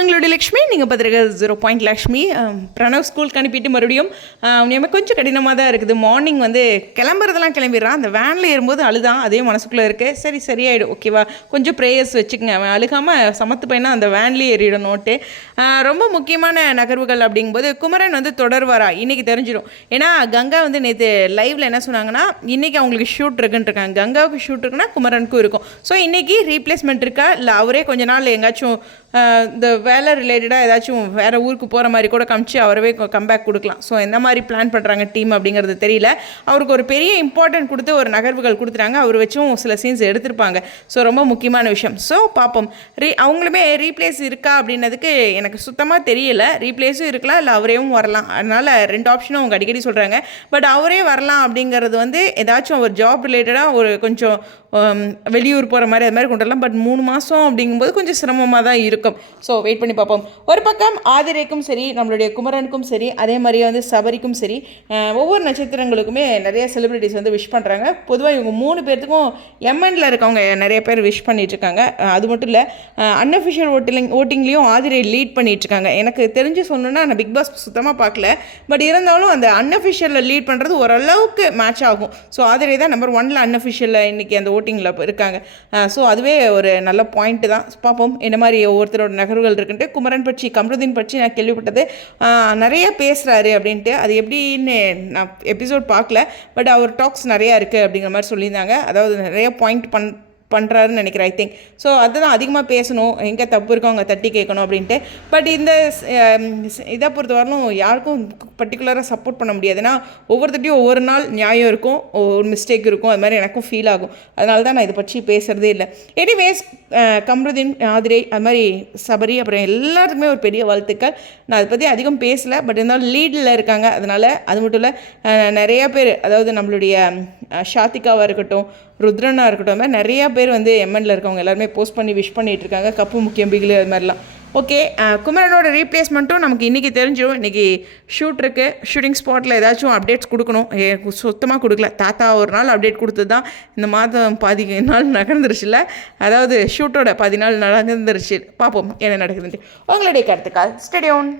நான் உங்களுடைய லக்ஷ்மி நீங்கள் பார்த்துருக்க ஜீரோ பாயிண்ட் லக்ஷ்மி. பிரணவ் ஸ்கூலுக்கு அனுப்பிட்டு மறுபடியும் உண்மையுமே கொஞ்சம் கடினமாக தான் இருக்குது. மார்னிங் வந்து கிளம்புறதெல்லாம் கிளம்பிடுறான். அந்த வேனில் ஏறும்போது அழுதான். அதே மனசுக்குள்ளே இருக்கு. சரி சரியாயிடும் ஓகேவா கொஞ்சம் ப்ரேயர்ஸ் வச்சுக்கோங்க. அவன் அழுகாமல் சமத்து பையனா அந்த வேன்லேயே ஏறிடணும்ட்டு அஹ், ரொம்ப முக்கியமான நகர்வுகள் அப்படிங்கும்போது குமரன் வந்து தொடர்வாரா? இன்றைக்கி தெரிஞ்சிடும். ஏன்னா கங்கா வந்து நேற்று லைவில் என்ன சொன்னாங்கன்னா இன்றைக்கி அவங்களுக்கு ஷூட் இருக்குன்னு இருக்காங்க கங்காவுக்கு ஷூட் இருக்குன்னா குமரனுக்கும் இருக்கும். ஸோ இன்றைக்கி ரீப்ளேஸ்மெண்ட் இருக்கா? இல்லை அவரே கொஞ்ச நாள் எங்காச்சும் இந்த வேலை ரிலேட்டடாக ஏதாச்சும் வேறு ஊருக்கு போகிற மாதிரி கூட காமிச்சு அவரவே கம்பேக் கொடுக்கலாம். ஸோ எந்த மாதிரி பிளான் பண்ணுறாங்க டீம் அப்படிங்கிறது தெரியல. அவருக்கு ஒரு பெரிய இம்பார்ட்டன்ட் கொடுத்து ஒரு நகர்வுகள் கொடுத்துட்டாங்க. அவர் வச்சும் சில சீன்ஸ் எடுத்திருப்பாங்க. ஸோ ரொம்ப முக்கியமான விஷயம். ஸோ பார்ப்போம் ரீ அவங்களுமே ரீப்ளேஸ் இருக்கா அப்படின்னதுக்கு எனக்கு சுத்தமாக தெரியல. ரீப்ளேஸும் இருக்கலாம் இல்லை அவரையும் வரலாம். அதனால் ரெண்டு ஆப்ஷனும் அவங்க அடிக்கடி சொல்கிறாங்க பட் அவரே வரலாம் அப்படிங்கிறது வந்து ஏதாச்சும் ஒரு ஜாப் ரிலேட்டடாக ஒரு கொஞ்சம் வெளியூர் போகிற மாதிரி அது மாதிரி கொண்டு வரலாம் பட் மூணு மாதம் அப்படிங்கும்போது கொஞ்சம் சிரமமாக தான் இருக்கும். ஸோ வெயிட் பண்ணி பார்ப்போம். ஒரு பக்கம் ஆதிரைக்கும் சரி நம்மளுடைய குமரனுக்கும் சரி அதே மாதிரியே வந்து சபரிக்கும் சரி ஒவ்வொரு நட்சத்திரங்களுக்குமே நிறைய செலிபிரிட்டிஸ் வந்து விஷ் பண்ணுறாங்க பொதுவாக இவங்க மூணு பேர்த்துக்கும் எம்என்ல இருக்கவங்க நிறைய பேர் விஷ் பண்ணிகிட்ருக்காங்க இருக்காங்க. அது மட்டும் இல்லை அன்அஃபிஷியல் ஓட்டிங் ஓட்டிங்லேயும் ஆதிரை லீட் பண்ணிகிட்ருக்காங்க எனக்கு தெரிஞ்சு சொல்லணுன்னா நான் பிக் பாஸ் சுத்தமாக பார்க்கல. பட் இருந்தாலும் அந்த அன்அஃபிஷியலில் லீட் பண்ணுறது ஓரளவுக்கு மேட்ச் ஆகும். ஸோ ஆதிரை தான் நம்பர் ஒன்ல அன்அஃபிஷியலில் இன்றைக்கி அந்த ஓட்டிங்கில் இருக்காங்க. ஸோ அதுவே ஒரு நல்ல பாயிண்ட் தான். பார்ப்போம். என்ன மாதிரி ஒவ்வொருத்தரோட நகர்வுகள் இருக்குன்ட்டு குமரன் பற்றி கமருதீன் பற்றி நான் கேள்விப்பட்டது. நிறைய பேசுகிறாரு அப்படின்ட்டு. அது எப்படின்னு நான் எபிசோட் பார்க்கல. பட் அவர் டாக்ஸ் நிறையா இருக்குது அப்படிங்கிற மாதிரி சொல்லியிருந்தாங்க. அதாவது நிறைய பாயிண்ட் பண் பண்ணுறாருன்னு நினைக்கிறேன் ஐ திங்க் ஸோ அதுதான் அதிகமாக பேசணும். எங்கே தப்பு இருக்கோ அங்கே தட்டி கேட்கணும் அப்படின்ட்டு. பட் இந்த um, இதை பொறுத்தவரையிலும் யாருக்கும் பர்டிகுலராக சப்போர்ட் பண்ண முடியாது. ஏன்னா ஒவ்வொருத்தட்டையும் ஒவ்வொரு நாள் நியாயம் இருக்கும் ஒரு மிஸ்டேக் இருக்கும். அது மாதிரி எனக்கும் ஃபீல் ஆகும். அதனால தான் நான் இதை பற்றி பேசுகிறதே இல்லை. எனிவேஸ் கம்ருதீன் ஆதிரை அது மாதிரி சபரி அப்புறம் எல்லாருக்குமே ஒரு பெரிய வாழ்த்துக்கள். நான் அதை பற்றி அதிகம் பேசலை பட் இருந்தாலும் லீடில் இருக்காங்க. அதனால் அது மட்டும் இல்லை நிறையா பேர் அதாவது நம்மளுடைய ஷாத்திகாவாக இருக்கட்டும் ருத்ரனா இருக்கட்டும் அது மாதிரி நிறையா பேர் வந்து எம்என்ல இருக்கவங்க எல்லாருமே போஸ்ட் பண்ணி விஷ் பண்ணிட்டு இருக்காங்க கப்பு முக்கியம் பிகிலு அது மாதிரிலாம். ஓகே குமரனோட ரீப்ளேஸ்மெண்ட்டும் நமக்கு இன்றைக்கி தெரிஞ்சிடும் இன்றைக்கி ஷூட் இருக்குது ஷூட்டிங் ஸ்பாட்டில் ஏதாச்சும் அப்டேட்ஸ் கொடுக்கணும். சுத்தமாக கொடுக்கல. தாத்தா ஒரு நாள் அப்டேட் கொடுத்தது தான் இந்த மாதம் பாதி நாள் நகர்ந்துருச்சுல அதாவது ஷூட்டோட பாதி நாள் நடந்துருச்சு பார்ப்போம் என்ன நடக்குதுன்ட்டு. உங்களுடைய கருத்துக்கால் ஸ்டடியோன்